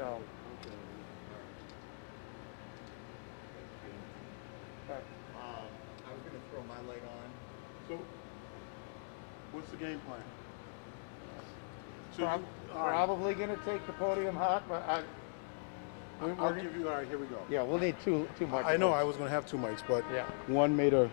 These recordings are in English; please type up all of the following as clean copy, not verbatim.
So. I was going to throw my light on. So, what's the game plan? So Probably going to take the podium hot, but I'll give you. All right, here we go. yeah, we'll need two microphones. I know I was going to have two mics, but yeah. one made a.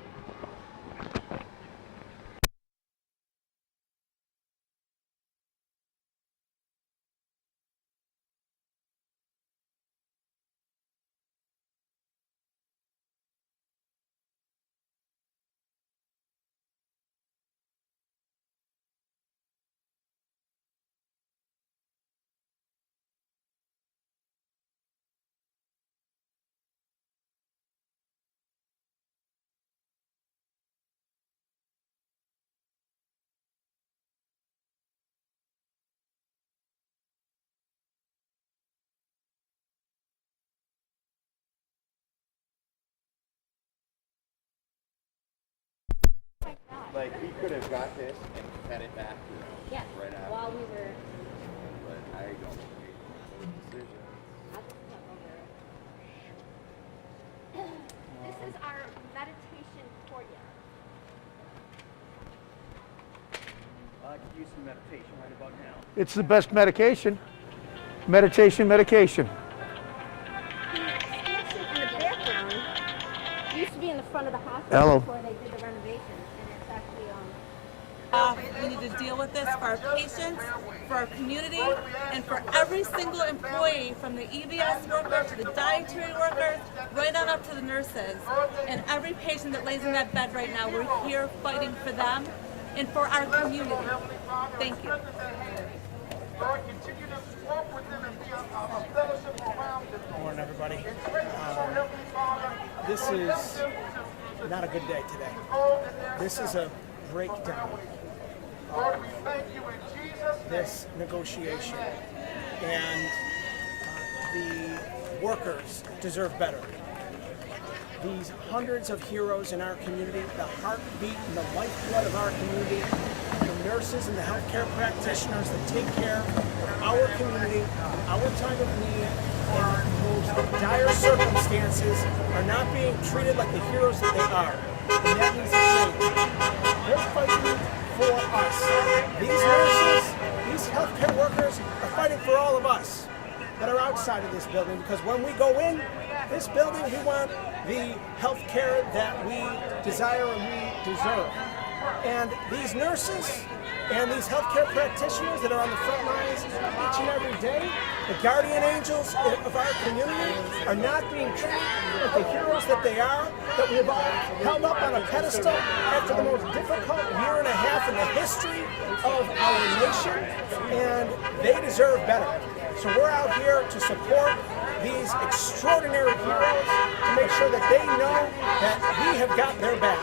Like, we could have got this and fed it back, Yes, right after. while we were. But I don't make decisions. I'll just step over it. This is our meditation courtyard. I could use some meditation right about now. It's the best medication. Meditation. The expansion in the background used to be in the front of the hospital Hello. before they did the renovation, and it's actually We need to deal with this for our patients, for our community, and for every single employee, from the EVS worker to the dietary workers, right on up to the nurses. And every patient that lays in that bed right now, we're here fighting for them and for our community. Thank you. Good morning, everybody. This is not a good day today. This is a breakdown of this negotiation, and the workers deserve better. These hundreds of heroes in our community, the heartbeat and the lifeblood of our community, the nurses and the healthcare practitioners that take care of our community, our time of need, in most dire circumstances, are not being treated like the heroes that they are. And that needs to change. They're fighting for us. These nurses, these healthcare workers are fighting for all of us that are outside of this building, because when we go in this building, we want the health care that we desire and we deserve. And these nurses and these healthcare practitioners that are on the front lines each and every day, the guardian angels of our community, are not being treated like the heroes that they are, that we've held up on a pedestal after the most difficult year and a half in the history of our nation, and they deserve better. So we're out here to support these extraordinary heroes, to make sure that they know that we have got their back.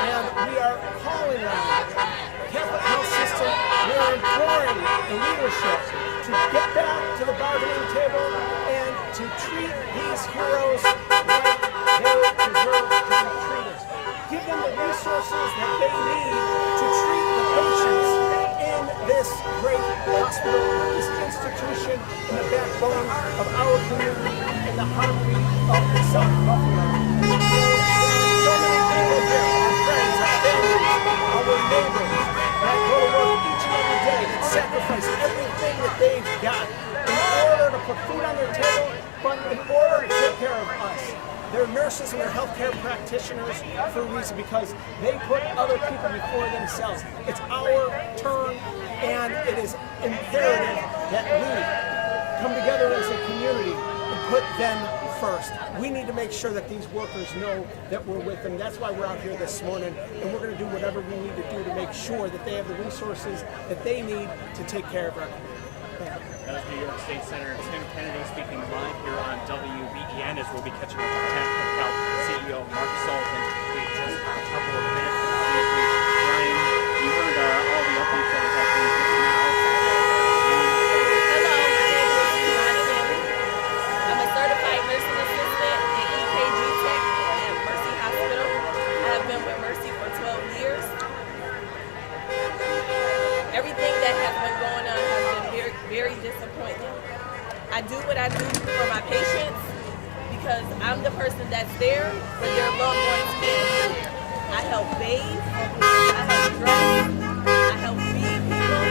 And we are calling on the Catholic health system, we are imploring the leadership to get back to the bargaining table and to treat these heroes like they deserve to be treated. Give them the resources that they need to treat the patients in this great hospital, this institution, in the backbone of our community, in the heartbeat of the South Buffalo. There are so many people here, our friends, our families, our neighbors, that go to work each and every day, that sacrifice everything that they've got in order to put food on their table, but in order to take care of us. They're nurses and they're healthcare practitioners for a reason, because they put other people before themselves. It's our turn, and it is imperative that we come together as a community and put them first. We need to make sure that these workers know that we're with them. That's why we're out here this morning, and we're going to do whatever we need to do to make sure that they have the resources that they need to take care of our community. That was New York State Senator Tim Kennedy speaking live here on WGRZ, as we'll be catching up with Catholic Health CEO Mark Sullivan in just a couple of minutes. Ryan, you heard all the updates that are happening now. Hello, my name is Madison. I'm a certified nursing assistant in EKG Tech at Mercy Hospital. I have been with Mercy for 12 years. Everything that has been going on has been very, very disappointing. I I do what I do for my patients because I'm the person that's there when their loved ones can't be there. I help bathe, I help dress, I help feed people,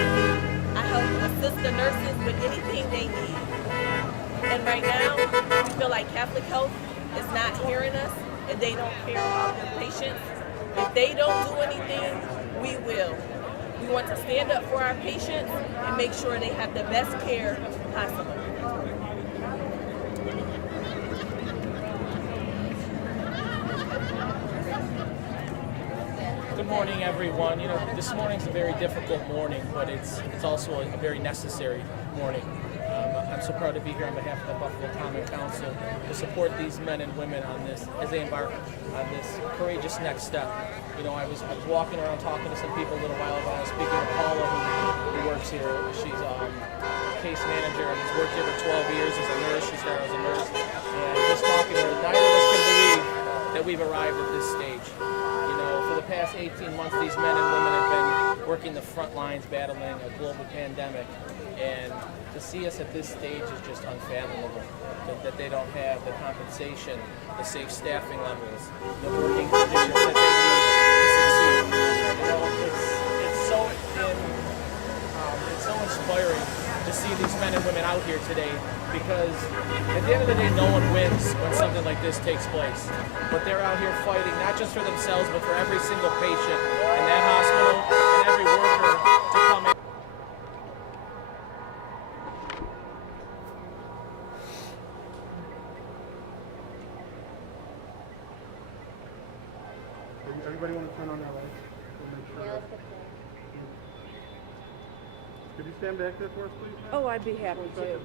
I help assist the nurses with anything they need. And right now, we feel like Catholic Health is not hearing us and they don't care about their patients. If they don't do anything, we will. We want to stand up for our patients and make sure they have the best care possible. Good morning, everyone. You know, this morning's a very difficult morning, but it's also a very necessary morning. I'm so proud to be here on behalf of the Buffalo Common Council to support these men and women on this as they embark on this courageous next step. You know, I was walking around talking to some people a little while ago. I was speaking with Paula, who works here. She's a case manager and has worked here for 12 years as a nurse. She started as a nurse, and just talking to her, neither of us can believe that we've arrived at this stage. You know, for the past 18 months, these men and women have been working the front lines, battling a global pandemic, and to see us at this stage is just unfathomable. That they don't have the compensation, the safe staffing levels, the working conditions that they need to succeed. You know, it's so inspiring to see these men and women out here today, because at the end of the day, no one wins when something like this takes place. But they're out here fighting not just for themselves, but for every single patient in that hospital and every worker to come in. Everybody want to turn on their lights? We'll make sure. Could you stand back there for us, please? Oh, I'd be happy to.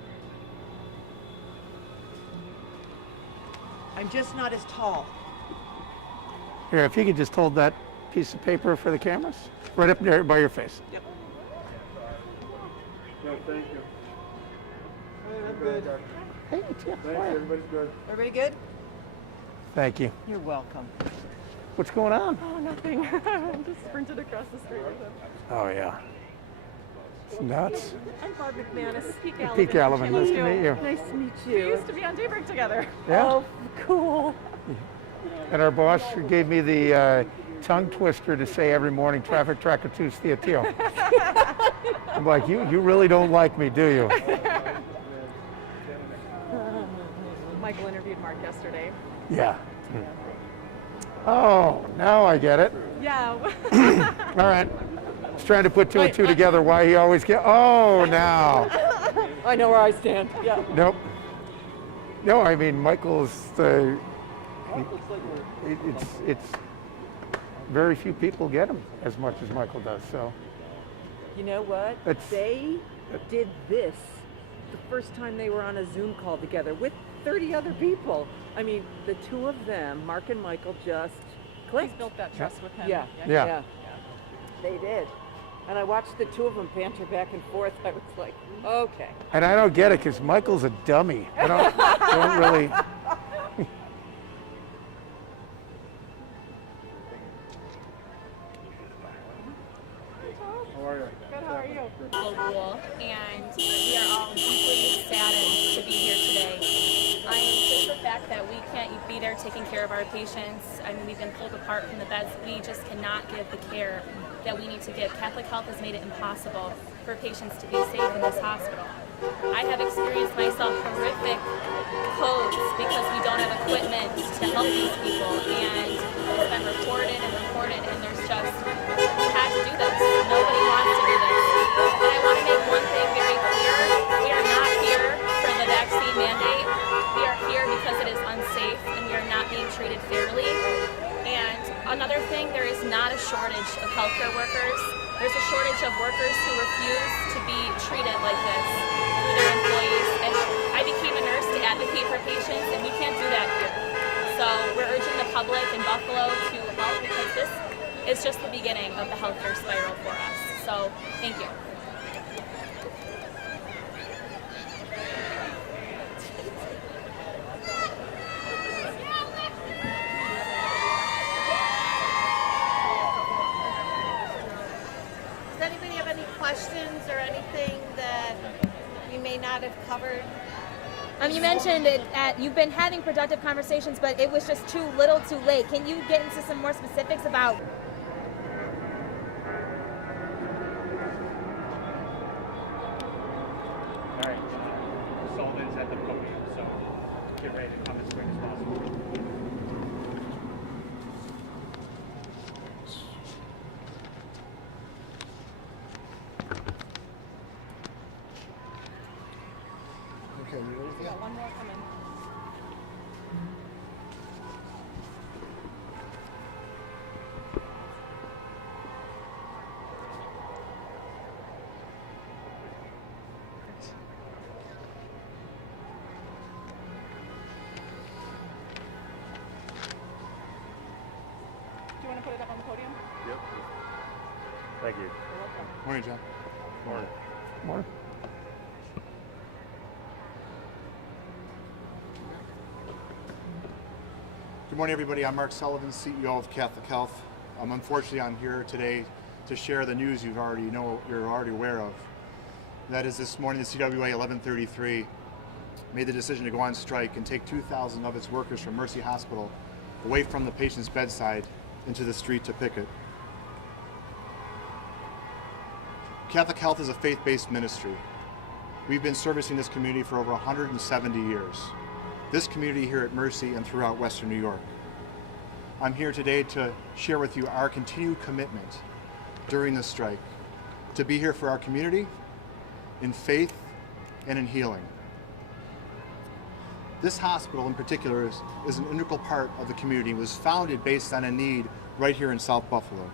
I'm just not as tall. Here, if you could just hold that piece of paper for the cameras, right up there by your face. Yep. No, thank you. I'm good. Hey, it's yeah, Thank you, everybody's good. Everybody good? Thank you. You're welcome. What's going on? Oh, nothing. Just sprinted across the street with him. Oh, yeah. It's nuts. I'm Barb McManus, Peak Alabama. Peak Alabama, nice to meet you. Nice to meet you. We used to be on Daybreak together. Yeah? Oh, cool. And our boss gave me the tongue twister to say every morning, traffic tracker 2 Steatio. I'm like, you really don't like me, do you? Michael interviewed Mark yesterday. Yeah. Oh, now I get it. Yeah. All right. I was trying to put two and two together, why he always get, oh, now. I know where I stand. Yeah. Nope. No, I mean, Michael's the, it's very few people get him as much as Michael does, so. You know what? They did this the first time they were on a Zoom call together with 30 other people. I mean, the two of them, Mark and Michael, just clicked. He's built that trust with him. Yeah. They did. And I watched the two of them banter back and forth. I was like, okay. And I don't get it because Michael's a dummy. I don't really. How are you? Good, how are you? Global, and we are all deeply saddened to be here today. I mean, just the fact that we can't be there taking care of our patients. I mean, we've been pulled apart from the beds. We just cannot give the care that we need to give. Catholic Health has made it impossible for patients to be safe in this hospital. I have experienced myself horrific codes because we don't have equipment to help these people, and it's been reported, and there's just, we had to do this. Nobody wants to do this. But I want to make one thing very clear. We are not here for the vaccine mandate. We are here because it is unsafe and we are not being treated fairly. And another thing, there is not a shortage of healthcare workers. There's a shortage of workers who refuse to be treated like this through their employees. And I became a nurse to advocate for patients, and we can't do that here. So we're urging the public in Buffalo to help, because this is just the beginning of the healthcare spiral for us. So thank you. Does anybody have any questions or anything that we may not have covered You mentioned you've been having productive conversations, but it was just too little too late. Can you get into some more specifics about? All right, Sullivan's at the podium, so get ready to come as quick as possible. Okay, you ready? We got one more coming. Do you want to put it up on the podium? Yep. Thank you. You're welcome. Morning, John. Morning. More? Good morning, everybody. I'm Mark Sullivan, CEO of Catholic Health. Unfortunately, I'm here today to share the news you're already aware of. That is, this morning, the CWA 1133 made the decision to go on strike and take 2,000 of its workers from Mercy Hospital away from the patient's bedside into the street to picket. Catholic Health is a faith-based ministry. We've been servicing this community for over 170 years. This community here at Mercy and throughout Western New York. I'm here today to share with you our continued commitment during this strike, to be here for our community in faith and in healing. This hospital in particular is an integral part of the community. It was founded based on a need right here in South Buffalo.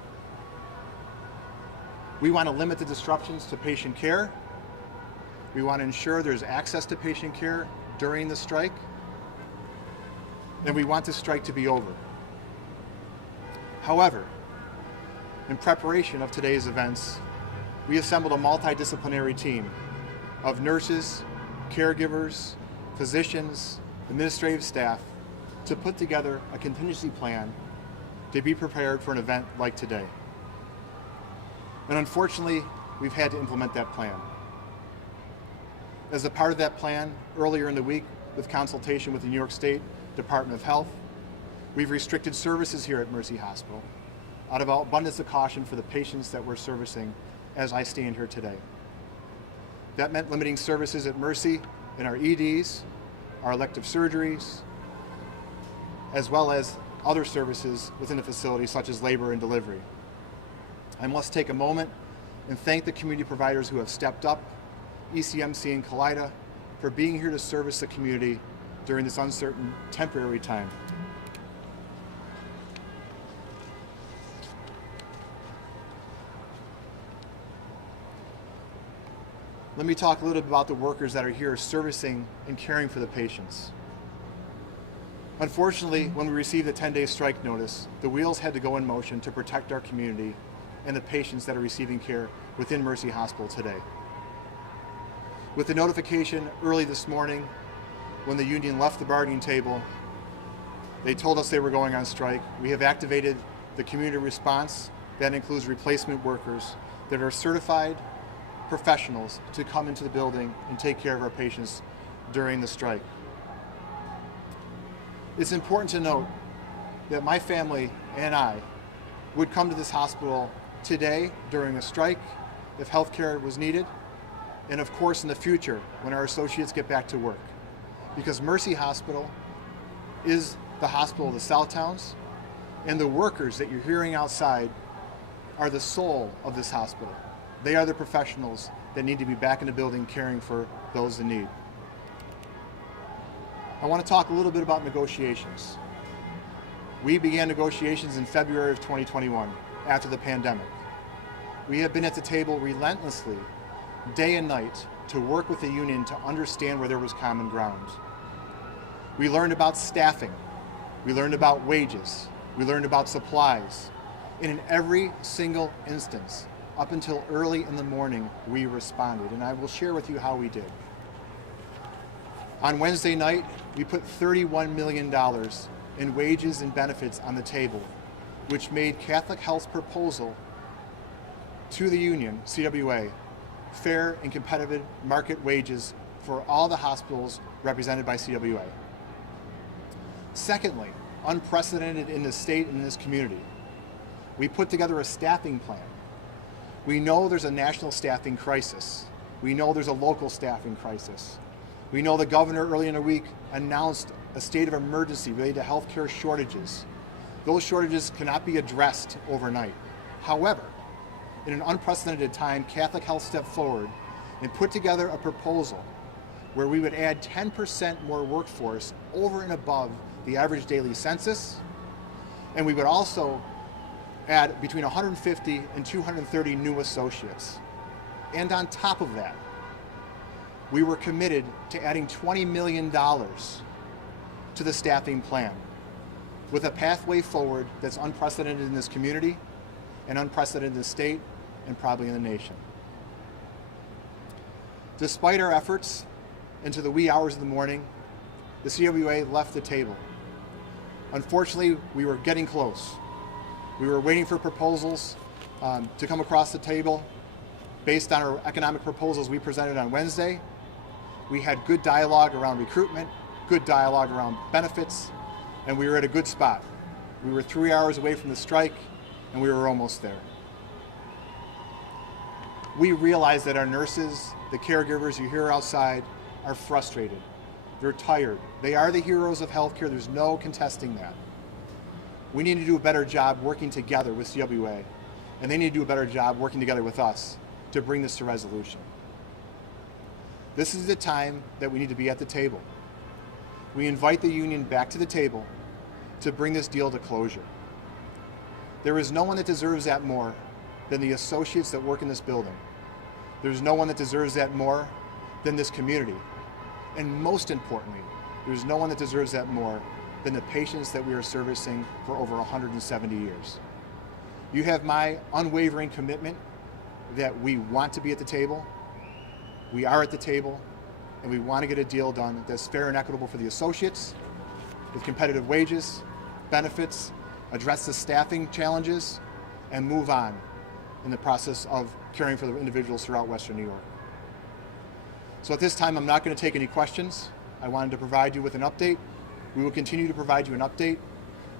We want to limit the disruptions to patient care. We want to ensure there's access to patient care during the strike. And we want this strike to be over. However, in preparation of today's events, we assembled a multidisciplinary team of nurses, caregivers, physicians, administrative staff to put together a contingency plan to be prepared for an event like today. And unfortunately, we've had to implement that plan. As a part of that plan, earlier in the week, with consultation with the New York State Department of Health, we've restricted services here at Mercy Hospital out of abundance of caution for the patients that we're servicing as I stand here today. That meant limiting services at Mercy in our EDs, our elective surgeries, as well as other services within the facility such as labor and delivery. I must take a moment and thank the community providers who have stepped up, ECMC and Kaleida, for being here to service the community during this uncertain temporary time. Let me talk a little bit about the workers that are here servicing and caring for the patients. Unfortunately, when we received the 10-day strike notice, the wheels had to go in motion to protect our community and the patients that are receiving care within Mercy Hospital today. With the notification early this morning, when the union left the bargaining table, they told us they were going on strike. We have activated the community response. That includes replacement workers that are certified professionals to come into the building and take care of our patients during the strike. It's important to note that my family and I would come to this hospital today during a strike if health care was needed, and of course in the future when our associates get back to work. Because Mercy Hospital is the hospital of the Southtowns, and the workers that you're hearing outside are the soul of this hospital. They are the professionals that need to be back in the building caring for those in need. I want to talk a little bit about negotiations. We began negotiations in February of 2021 after the pandemic. We have been at the table relentlessly, day and night, to work with the union to understand where there was common ground. We learned about staffing. We learned about wages. We learned about supplies. And in every single instance, up until early in the morning, we responded. And I will share with you how we did. On Wednesday night, we put $31 million in wages and benefits on the table, which made Catholic Health's proposal to the union, CWA, fair and competitive market wages for all the hospitals represented by CWA. Secondly, unprecedented in this state and in this community, we put together a staffing plan. We know there's a national staffing crisis. We know there's a local staffing crisis. We know the governor early in the week announced a state of emergency related to healthcare shortages. Those shortages cannot be addressed overnight. However, in an unprecedented time, Catholic Health stepped forward and put together a proposal where we would add 10% more workforce over and above the average daily census, and we would also add between 150 and 230 new associates. And on top of that, we were committed to adding $20 million to the staffing plan with a pathway forward that's unprecedented in this community and unprecedented in the state and probably in the nation. Despite our efforts into the wee hours of the morning, the CWA left the table. Unfortunately, we were getting close. We were waiting for proposals to come across the table based on our economic proposals we presented on Wednesday. We had good dialogue around recruitment, good dialogue around benefits, and we were at a good spot. We were 3 hours away from the strike, and we were almost there. We realize that our nurses, the caregivers you hear outside, are frustrated. They're tired. They are the heroes of healthcare. There's no contesting that. We need to do a better job working together with CWA, and they need to do a better job working together with us to bring this to resolution. This is the time that we need to be at the table. We invite the union back to the table to bring this deal to closure. There is no one that deserves that more than the associates that work in this building. There's no one that deserves that more than this community. And most importantly, there's no one that deserves that more than the patients that we are servicing for over 170 years. You have my unwavering commitment that we want to be at the table, we are at the table, and we want to get a deal done that's fair and equitable for the associates, with competitive wages, benefits, address the staffing challenges, and move on in the process of caring for the individuals throughout Western New York. So at this time, I'm not going to take any questions. I wanted to provide you with an update. We will continue to provide you an update.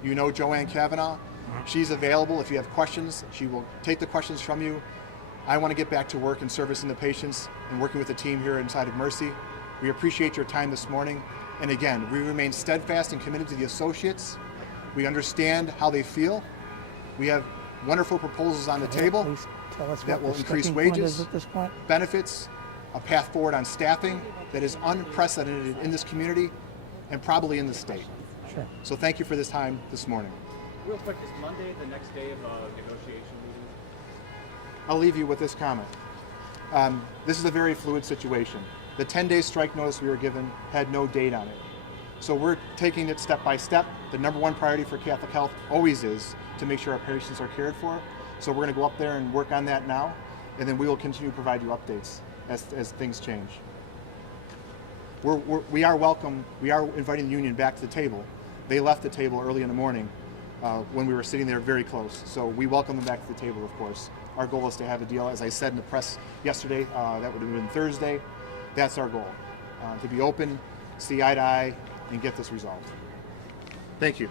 You know Joanne Kavanaugh. She's available if you have questions. She will take the questions from you. I want to get back to work and servicing the patients and working with the team here inside of Mercy. We appreciate your time this morning. And again, we remain steadfast and committed to the associates. We understand how they feel. We have wonderful proposals on the table that will increase wages, benefits, a path forward on staffing that is unprecedented in this community and probably in the state. Sure. So thank you for this time this morning. Real quick, is Monday the next day of a negotiation meeting? I'll leave you with this comment. This is a very fluid situation. The 10-day strike notice we were given had no date on it. So we're taking it step by step. The number one priority for Catholic Health always is to make sure our patients are cared for. So we're going to go up there and work on that now, and then we will continue to provide you updates as things change. We are inviting the union back to the table. They left the table early in the morning when we were sitting there very close. So we welcome them back to the table, of course. Our goal is to have a deal, as I said in the press yesterday, that would have been Thursday. That's our goal, to be open, see eye to eye, and get this resolved. Thank you.